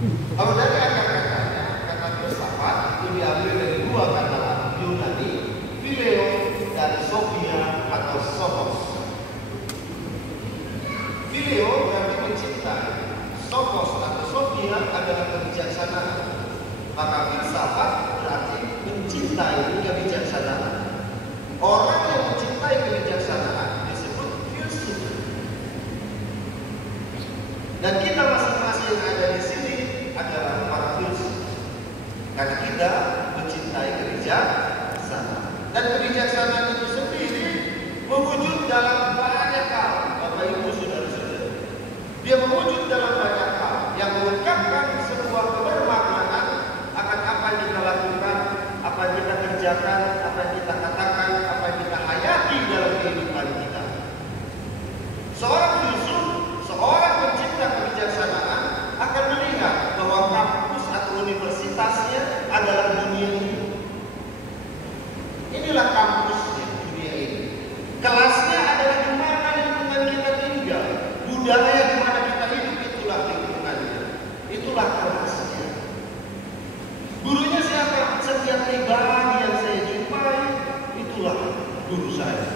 Kalau dari akar katanya, kata filsafat itu diambil dari dua kata Yunani, phileo dan sophia atau sophos. Phileo berarti mencintai, sophos atau sophia adalah kebijaksanaan. Maka filsafat berarti mencintai kebijaksanaan. Orang yang mencintai kebijaksanaan disebut filsuf. Dan kita masing-masing yang ada di sini adalah para filsuf. Karena kita mencintai kebijaksanaan. Dan kebijaksanaan itu sendiri mewujud dalam banyak hal. Bapak Ibu saudara-saudara, dia mewujud dalam banyak hal yang mengungkapkan sebuah kebermaknaan akan apa yang kita lakukan, apa yang kita kerjakan, apa yang kita katakan, apa yang kita hayati dalam kehidupan kita. Seorang filsuf, seorang pencinta kebijaksanaan akan melihat bahwa kampus atau universitasnya adalah dunia ini. Inilah kampusnya dunia ini. Kelasnya adalah di mana lingkungan kita tinggal, budaya di mana kita hidup, itulah lingkungannya, itulah kelasnya. Gurunya siapa? Setiap pribadi yang saya jumpai, itulah guru saya.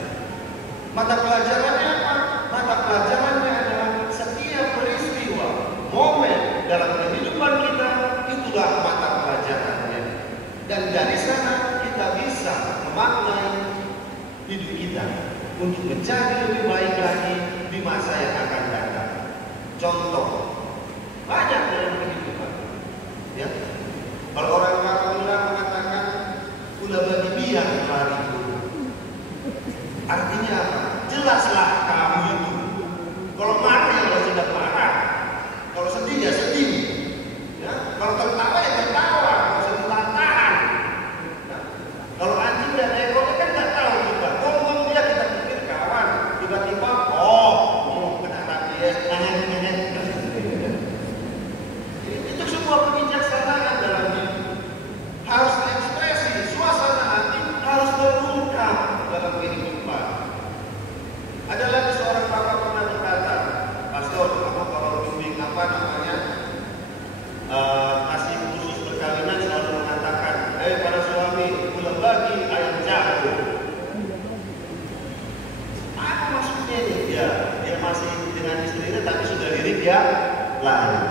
Mata pelajarannya apa? Mata pelajarannya adalah setiap peristiwa, momen dalam kehidupan kita, itulah mata pelajarannya. Dan dari sana kita bisa memaknai hidup kita untuk menjadi lebih baik lagi di masa yang akan datang. Contoh, banyak dalam kehidupan. Ya, kalau orang bilang mengatakan udah bagi biang lariku. Artinya apa? Jelaslah kamu itu. Kalau marah ya sudah marah. Kalau sedih ya sedih. Ya, kalau tertawa ya tertawa. Kalau sedih tahan. Ya. Kalau anjing dan ekor kan nggak tahu juga. Ngomong dia kita pikir kawan. Tiba-tiba kena rabies. Itu sebuah kebijaksanaan dalam hidup. Harus ekspresi, suasana hati harus terungkap dalam kehidupan. Ada lagi seorang bapak pernah berkata, pastor, aku kalau bimbing kasih khusus perkawinan selalu mengatakan, para suami, pulang bagi ayam jago. Apa maksudnya ini? Dia masih dengan istrinya tapi sudah diri dia lain.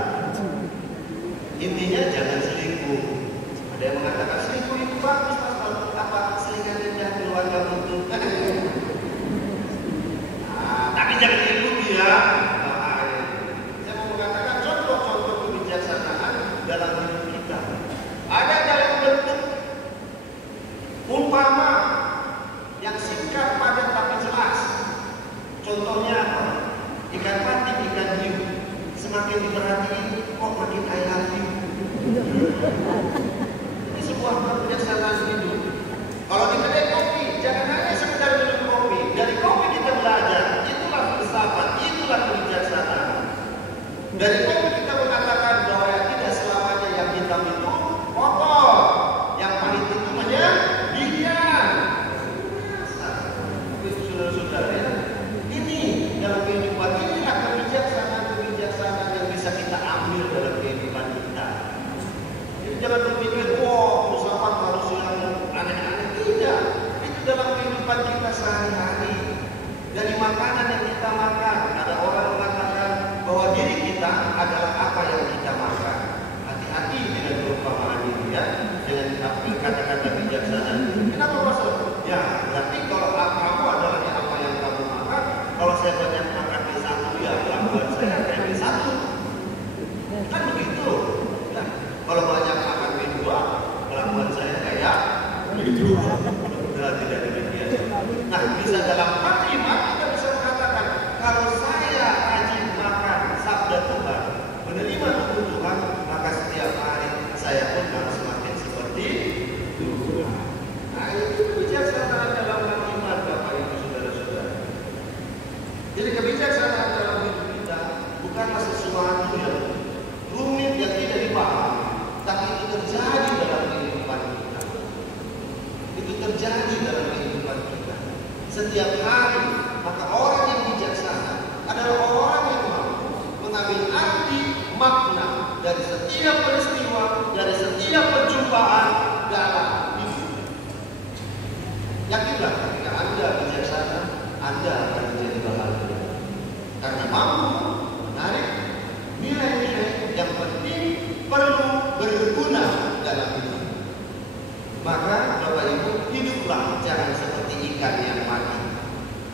Intinya jangan selingkuh. Ada yang mengatakan selingkuh itu bagus, pastor. Apa selingkuh indah keluarga untuk? Tapi jangan diikuti ya. Saya mau mengatakan contoh-contoh kebijaksanaan dalam hidup kita. Ada dalam bentuk umpama yang singkat, padat tapi jelas. Contohnya apa? Ikan patin, ikan hiu. Semakin diperhatiin, kok makin I love you. Ini sebuah kebijaksanaan hidup. Kalau di kedai kopi, jangan hanya sekedar minum kopi. Dari kopi kita belajar. Itulah filsafat, itulah kebijaksanaan. Dari kopi kita mengatakan bahwa tidak selamanya yang hitam itu kotor, yang pahit itu menyedihkan. Saudara-saudara, ya, ini dalam kehidupan inilah kebijaksanaan yang bisa kita ambil dalam kehidupan kita. Jadi jangan berpikir, filsafat harus yang aneh-aneh. Tidak, itu dalam kehidupan kita sehari-hari. Dari makanan yang kita makan, ada orang mengatakan bahwa diri kita adalah apa yang kita makan. Hati-hati dengan perumpamaan ini ya, dengan kata-kata bijaksana. Kenapa pastor? Ya, berarti kalau kamu adalah apa yang kamu makan. Kalau saya banyak makan B1, ya kelakuan saya kayak B1. Kan begitu. Ya, kalau banyak makan B2, kelakuan saya kayak B2. Tidak demikian. Nah, bisa dalam kalimat kita bisa mengatakan, kalau saya rajin makan sabda Tuhan, menerima tubuh Tuhan, maka setiap hari saya pun harus semakin seperti Tuhan. Nah, itu kebijaksanaan dalam iman, Bapak Ibu saudara-saudara. Jadi kebijaksanaan dalam hidup kita bukanlah sesuatu yang rumit yang tidak dipahami, tapi itu terjadi dalam kehidupan kita. Itu terjadi dalam kehidupan kita setiap hari. Maka orang yang bijaksana adalah orang yang mampu mengambil arti makna dari setiap setiap peristiwa, dari setiap perjumpaan dalam hidup. Yakinlah ketika Anda bijaksana, Anda akan menjadi bahagia. Karena mampu menarik nilai-nilai yang penting perlu berguna dalam hidup. Maka Bapak Ibu, hiduplah jangan seperti ikan yang mati,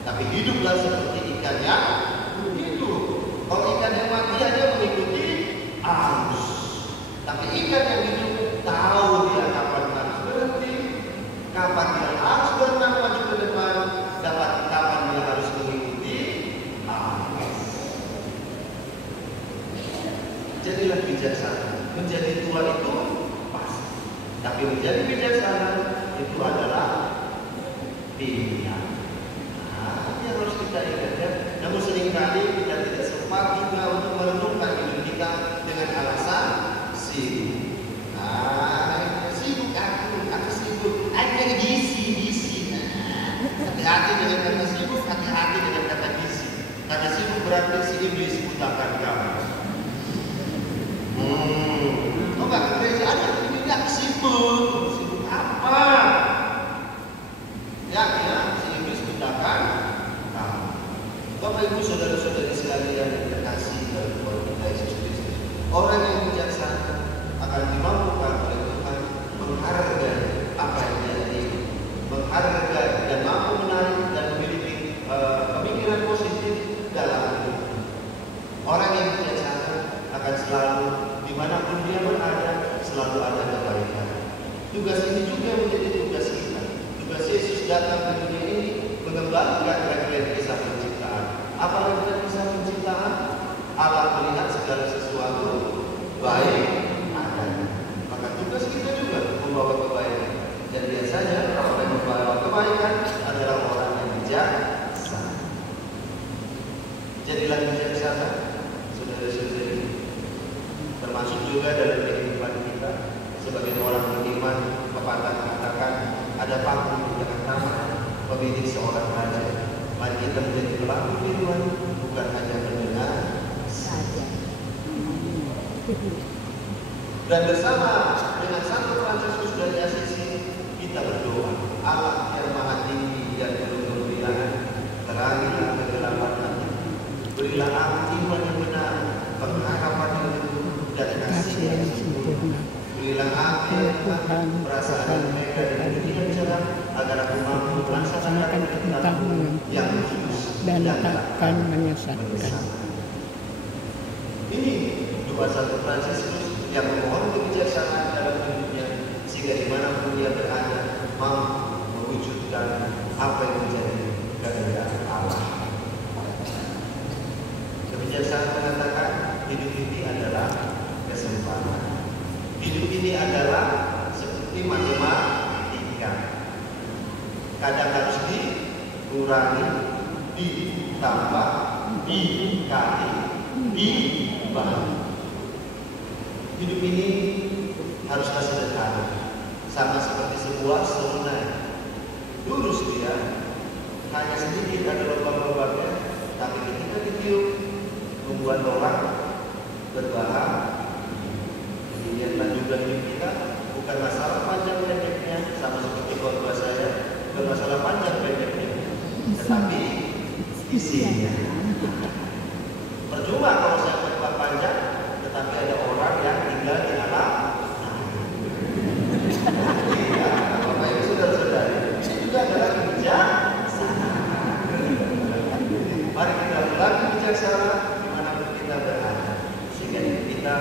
tapi hiduplah seperti ikan yang hidup. Kalau ikan yang mati ada mengikuti arus, tapi ikan yang hidup tahu dia kapan harus berhenti, kapan dia harus berenang maju ke depan, kapan dia harus mengikuti arus. Jadilah bijaksana. Menjadi tua itu pasti, tapi menjadi bijaksana itu adalah pilihan. Nah, ini harus kita ingat ya. Namun seringkali kita tidak sempat juga untuk merenungkan hidup kita dengan alasan sibuk. Sibuk aku sibuk. Ada gizi. Hati-hati dengan kata sibuk, hati-hati dengan kata gizi. Karena sibuk berarti si iblis butakan kamu. Oh enggak ke gereja ada, ini enggak sibuk. Sibuk apa? Ya, si iblis butakan kamu. Bapak Ibu saudara-saudari sekalian yang terkasih dalam Tuhan kita Yesus Kristus, orang yang bijaksana akan dimampukan oleh Tuhan menghargai apa yang dia miliki, menghargai dan mampu menarik dan memiliki pemikiran positif dalam hidup. Orang yang bijaksana akan selalu dimanapun dia berada, selalu ada kebaikan. Tugas ini juga menjadi tugas kita. Tugas Yesus datang ke dunia ini mengembalikan rangkaian kisah penciptaan. Apa rangkaian kisah penciptaan? Allah melihat segala sesuatu baik adanya. Maka tugas kita juga membawa kebaikan. Dan biasanya orang yang membawa kebaikan adalah orang yang bijaksana. Jadilah bijaksana, saudara-saudari. Termasuk juga dalam kehidupan kita sebagai orang beriman. Pepatah mengatakan ada panggung di tengah taman, pemilik seorang raja. Mari kita menjadi pelaku firman, bukan hanya mendengar saja. Dan bersama dengan Santo Fransiskus dari Assisi kita berdoa, Allah yang maha tinggi dan penuh kemuliaan, terangilah kegelapan hati, berilah aku iman yang benar, pengharapan yang teguh, dan kasih yang sempurna. Berilah aku Tuhan perasaan mereka dan pikiran cerah, agar aku mampu melaksanakan pengetahuan yang khusus dan takkan menyesatkan. Ini doa Santo Fransiskus yang memohon kebijaksanaan dalam hidupnya, sehingga dimanapun dia berada mampu mewujudkan apa yang menjadi kehendak Allah. Kebijaksanaan mengatakan hidup ini adalah kesempatan. Hidup ini adalah seperti matematika. Kadang harus dikurangi, ditambah, dikali, dibagi. Hidup ini haruslah sederhana, sama seperti sebuah sauna. Lurus dia, hanya sedikit ada lubang-lubangnya, tapi ketika ditiup membuat orang berbahak. Demikianlah juga hidup kita, bukan masalah panjang pendeknya, sama seperti khotbah saya, bukan masalah panjang pendeknya, tetapi isinya. Percuma kalau saya khotbah panjang, tetapi ada orang yang tinggal di alam. Ya, Bapak Ibu saudara-saudari, ini juga adalah kebijaksanaan. Mari kita berlaku bijaksana dimanapun kita berada, sehingga kita